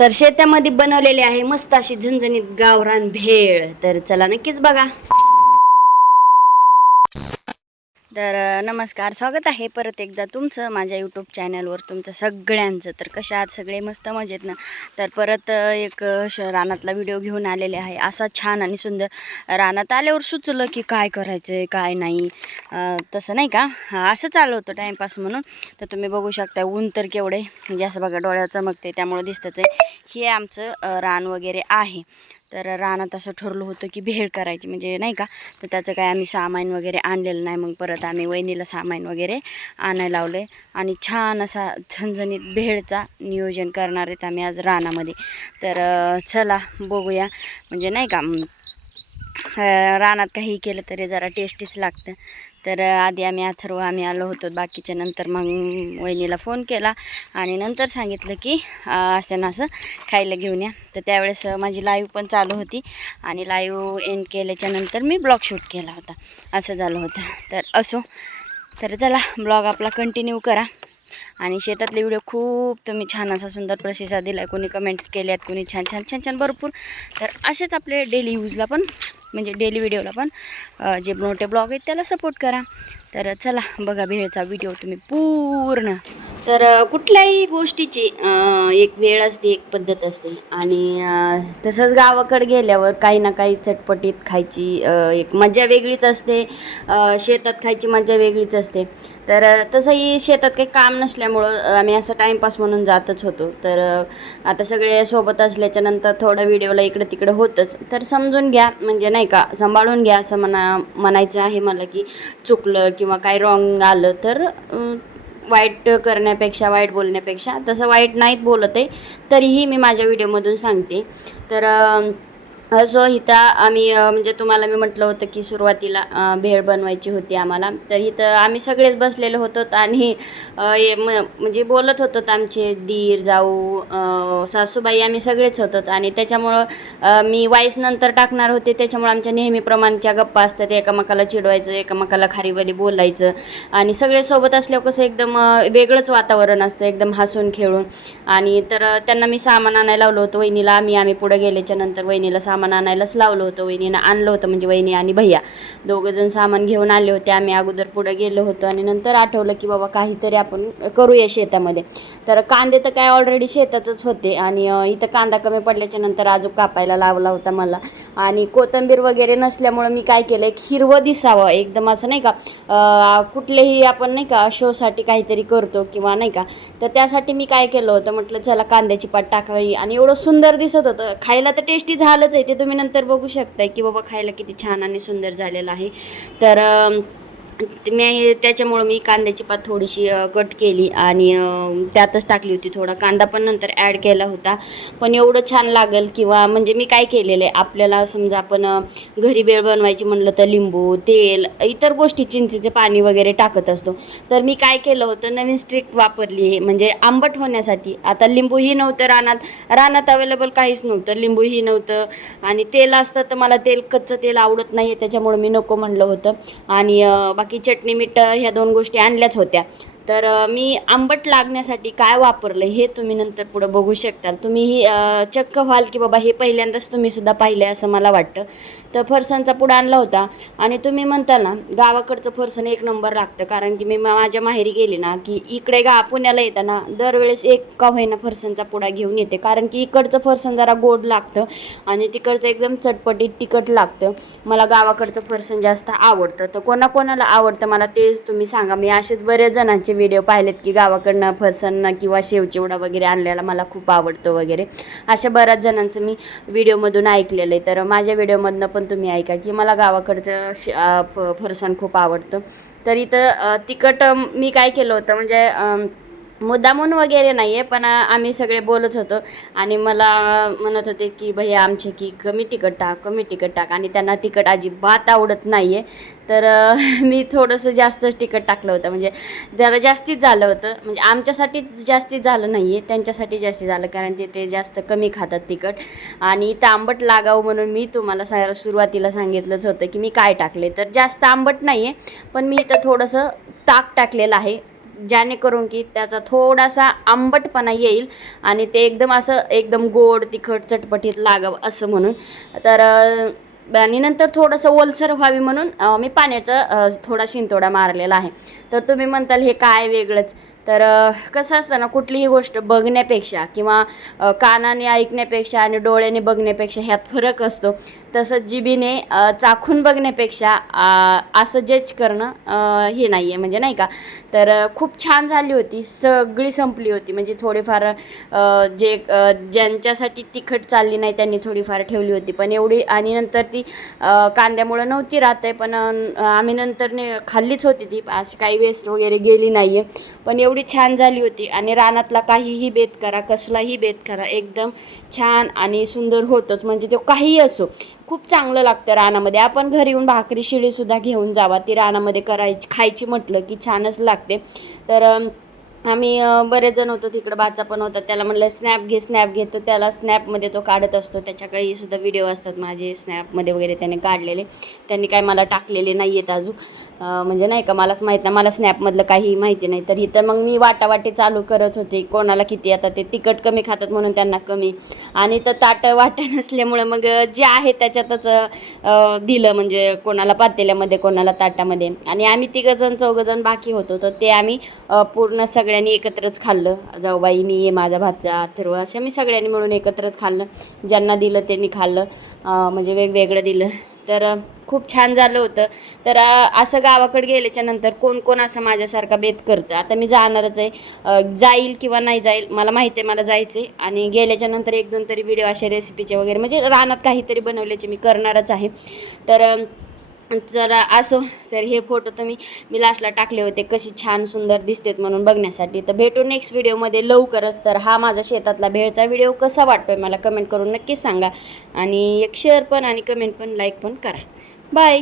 तर शेतामध्ये बनवलेले आहे मस्त अशी झणझणीत गावरान भेळ. तर चला नक्कीच बघा. तर नमस्कार, स्वागत आहे परत एकदा तुमचं माझ्या यूट्यूब चॅनलवर, तुमचं सगळ्यांचं. तर कशा आहात सगळे? मस्त मजेत ना? तर परत एक रानातला व्हिडिओ घेऊन आलेले आहे. असा छान आणि सुंदर रानात आल्यावर सुचलं की काय करायचं आहे काय नाही, तसं नाही का, असं चालू होतं टाईमपास म्हणून. तर तुम्ही बघू शकता ऊन तर केवढे म्हणजे असं बघा डोळ्यावर चमकते, त्यामुळे दिसतंच आहे. हे आमचं रान वगैरे आहे. तर रानात असं ठरलं होतं की भेळ करायची म्हणजे नाही का. तर त्याचं काय आम्ही सामान वगैरे आणलेलं नाही. मग परत आम्ही वहिनीला सामान वगैरे आणायला लावले आणि छान असा झणझणीत भेळचा नियोजन करणार आहेत आम्ही आज रानामध्ये. तर चला बघूया. म्हणजे नाही का, रानात काही केलं तरी जरा टेस्टीच लागतं. तर आधी आम्ही आलो होतो बाकीच्या. नंतर मग वहिनीला फोन केला आणि नंतर सांगितलं की असं असं खायला घेऊन या. तर त्यावेळेस माझी लाईव्ह पण चालू होती आणि लाईव्ह एंड केल्याच्या नंतर मी ब्लॉग शूट केला होता, असं झालं होतं. तर असो, तर चला ब्लॉग आपला कंटिन्यू करा. आणि शेतातले व्हिडिओ खूप तुम्ही छान असा सुंदर प्रतिसाद दिला आहे. कोणी कमेंट्स केल्यात, कोणी छान छान छान छान भरपूर. तर असेच आपले डेली यूजला पण म्हणजे डेली व्हिडिओला पण जे मोठे ब्लॉग आहेत त्याला सपोर्ट करा. तर चला बघा भेळचा व्हिडिओ तुम्ही पूर्ण. तर कुठल्याही गोष्टीची एक वेळ असते, एक पद्धत असते. आणि तसंच गावाकडे गेल्यावर काही ना काही चटपटीत खायची एक मजा वेगळीच असते. शेतात खायची मजा वेगळीच असते. तर तसंही शेतात काही काम नसल्यामुळं आम्ही असं टाईमपास म्हणून जातच होतो. तर आता सगळे सोबत असल्याच्या नंतर थोडं व्हिडिओला इकडं तिकडं होतंच. तर समजून घ्या, म्हणजे नाही का, सांभाळून घ्या असं म्हणायचं आहे मला. की चुकलं किंवा काय रॉंग आलं तर वाईट करण्यापेक्षा, वाईट बोलण्यापेक्षा, तसं वाईट नाहीत बोलत आहे तरीही मी माझ्या व्हिडिओमधून सांगते. तर असं इथं आम्ही म्हणजे तुम्हाला मी म्हटलं होतं की सुरुवातीला भेळ बनवायची होती आम्हाला. तर इथं आम्ही सगळेच बसलेलो होतो आणि म्हणजे बोलत होतो. आमचे दीर, जाऊ, सासूबाई, आम्ही सगळेच होतो. आणि त्याच्यामुळं मी वाईस नंतर टाकणार होते. त्याच्यामुळं आमच्या नेहमीप्रमाणच्या गप्पा असतात, एकामेकाला चिडवायचं, एकामेकाला खारीवली बोलायचं. आणि सगळे सोबत असल्यावर कसं एकदम वेगळंच वातावरण असतं, एकदम हसून खेळून. आणि तर त्यांना मी सामान आणायला लावलं होतं वहिनीला. आम्ही पुढे गेल्याच्या नंतर वहिनीला सामान आणायलाच लावलं होतं. वहिनीनं आणलं होतं, म्हणजे वहिनी आणि भैया दोघंजण सामान घेऊन आले होते. आम्ही अगोदर पुढे गेलो होतो आणि नंतर आठवलं की बाबा काहीतरी आपण करूया शेतामध्ये. तर कांदे तर काय ऑलरेडी शेतातच होते आणि इथं कांदा कमी पडल्याच्या नंतर अजून कापायला लावला होता मला. आणि कोथिंबीर वगैरे नसल्यामुळं मी काय केलं, एक हिरवं दिसावं एकदम असं नाही का, कुठलेही आपण नाही का शोसाठी काहीतरी करतो किंवा नाही का. तर त्यासाठी मी काय केलं होतं, म्हटलं चला कांद्याची पात टाकावी. आणि एवढं सुंदर दिसत होतं. खायला तर टेस्टी झालंच आहे, ते तुम्ही नंतर बघू शकताय की बाबा खायला किती छान आणि सुंदर झालेलं आहे. तर मी त्याच्यामुळं मी कांद्याची पात थोडीशी कट केली आणि त्यातच टाकली होती. थोडा कांदा पण नंतर ॲड केला होता. पण एवढं छान लागेल किंवा म्हणजे मी काय केलेलं आहे, आपल्याला समजा आपण घरी भेळ बनवायची म्हणलं तर लिंबू, तेल, इतर गोष्टी, चिंचेचे पाणी वगैरे टाकत असतो. तर मी काय केलं होतं, नवीन ट्रिक वापरली म्हणजे आंबट होण्यासाठी. आता लिंबूही नव्हतं रानात अवेलेबल, काहीच नव्हतं, लिंबूही नव्हतं. आणि तेल असतं तर मला कच्चं तेल आवडत नाही, त्याच्यामुळे मी नको म्हणलं होतं. आणि बाकी चटणी, मीठ ह्या 2 गोष्टी आणल्याच होत्या. तर मी आंबट लागण्यासाठी काय वापरलं हे तुम्ही नंतर पुढं बघू शकता. तुम्हीही चक्क व्हाल की बाबा हे पहिल्यांदाच तुम्हीसुद्धा पाहिलं असं मला वाटतं. तर फरसाणचा पुडा आणला होता. आणि तुम्ही म्हणता ना, गावाकडचं फरसाण एक नंबर लागतं. कारण की मी माझ्या माहेरी गेले ना की इकडे पुण्याला येताना दरवेळेस एक का होईना फरसाणचा पुडा घेऊन येते. कारण की इकडचं फरसाण जरा गोड लागतं आणि तिकडचं एकदम चटपटीत तिखट लागतं. मला गावाकडचं फरसाण जास्त आवडतं. तर कोणाकोणाला आवडतं मला ते तुम्ही सांगा. मी असेच बरेच जणांचे व्हिडिओ पाहिलेत की गावाकडनं फरसाण किंवा शेवचिवडा वगैरे आणलेला मला खूप आवडतो वगैरे. अशा बऱ्याच जणांचं मी व्हिडिओमधून ऐकलेलं आहे. तर माझ्या व्हिडिओमधनं पण तुम्ही ऐका की मला गावाकडचं फरसाण खूप आवडतं. तर इथं तिखट मी काय केलं होतं, म्हणजे मुद्दामून वगैरे नाही आहे, पण आम्ही सगळे बोलत होतो. आणि मला म्हणत होते की भैया आमचे की कमी तिखट टाक, कमी तिखट टाक. आणि त्यांना तिखट अजिबात आवडत नाही आहे. तर मी थोडंसं जास्तच तिखट टाकलं होतं, म्हणजे जरा जास्तीच झालं होतं. म्हणजे आमच्यासाठी जास्तीत झालं नाही आहे, त्यांच्यासाठी जास्ती झालं, कारण ते जास्त कमी खातात तिखट. आणि इथं आंबट लागावं म्हणून मी तुम्हाला सुरुवातीला सांगितलंच होतं की मी काय टाकले. तर जास्त आंबट नाही आहे, पण मी इथं थोडंसं ताक टाकलेलं आहे. जेणेकरून की त्याचा थोडासा आंबटपणा येईल आणि ते एकदम असं एकदम गोड तिखट चटपटीत लागावं असं म्हणून. तर आणि नंतर थोडंसं ओलसर व्हावी म्हणून मी पाण्याचा थोडा शिंतोडा मारलेला आहे. तर तुम्ही म्हणताल हे काय वेगळंच. तर कसं असतं ना, कुठलीही गोष्ट बघण्यापेक्षा किंवा कानाने ऐकण्यापेक्षा आणि डोळ्याने बघण्यापेक्षा ह्यात फरक असतो. तसंच जिभेने चाखून बघण्यापेक्षा असं जज करणं हे नाही आहे, म्हणजे नाही का. तर खूप छान झाली होती, सगळी संपली होती. म्हणजे थोडीफार ज्यांच्यासाठी तिखट चालली नाही त्यांनी थोडीफार ठेवली होती, पण एवढी. आणि नंतर ती कांद्यामुळं नव्हती राहत आहे, पण आम्ही नंतरने खाल्लीच होती ती, अशी काही वेस्ट वगैरे गेली नाही आहे. पण एवढी छान झाली होती. आणि रानातला काहीही बेत करा, कसलाही बेत करा, एकदम छान आणि सुंदर होतंच. म्हणजे तो काहीही असो, खूप चांगलं लागतं रानामध्ये. आपण घरी येऊन भाकरी शिळीसुद्धा घेऊन जावा, ती रानामध्ये खायची म्हटलं की छानच लागते. तर आम्ही बरेच जण होतो तिकडं, बाचा पण होता, त्याला म्हटलं स्नॅप घे. तो त्याला स्नॅपमध्ये तो काढत असतो. त्याच्या काही सुद्धा व्हिडिओ असतात माझे स्नॅपमध्ये वगैरे त्याने काढलेले. त्यांनी काय मला टाकलेले नाही आहेत अजून, म्हणजे नाही का, मलाच माहीत नाही, मला स्नॅपमधलं काही माहिती नाही. तर इथं मग मी वाटावाटी चालू करत होते, कोणाला किती. आता ते तिखट कमी खातात म्हणून त्यांना कमी, आणि तर ताटं वाटं नसल्यामुळं मग जे आहे त्याच्यातच दिलं, म्हणजे कोणाला पातेल्यामध्ये कोणाला ताटामध्ये. आणि आम्ही चौघंजण बाकी होतो, तर ते आम्ही पूर्ण सगळ्यांनी एकत्रच खाल्लं. जाऊबाई, मी, माझा भाचा अथर्व, असे मी सगळ्यांनी मिळून एकत्रच खाल्लं. ज्यांना दिलं त्यांनी खाल्लं, म्हणजे वेगवेगळं दिलं. तर खूप छान झालं होतं. तर असं गावाकडे गेल्याच्या नंतर कोण असं माझ्यासारखा बेत करतं. आता मी जाणारच आहे, जाईल किंवा नाही जाईल मला माहिती आहे, मला जायचं आहे. आणि गेल्याच्या नंतर 1-2 तरी व्हिडिओ असे रेसिपीचे वगैरे, म्हणजे रानात काहीतरी बनवल्याचे मी करणारच आहे. तर जर असो, तर हे फोटो तर मी लास्टला टाकले होते, कशी छान सुंदर दिसतेत म्हणून बघण्यासाठी. तर भेटू नेक्स्ट व्हिडिओमध्ये लवकरच. तर हा माझा शेतातला भेळचा व्हिडिओ कसा वाटतोय मला कमेंट करून नक्कीच सांगा. आणि एक शेअर पण आणि कमेंट पण, लाईक पण करा. बाय.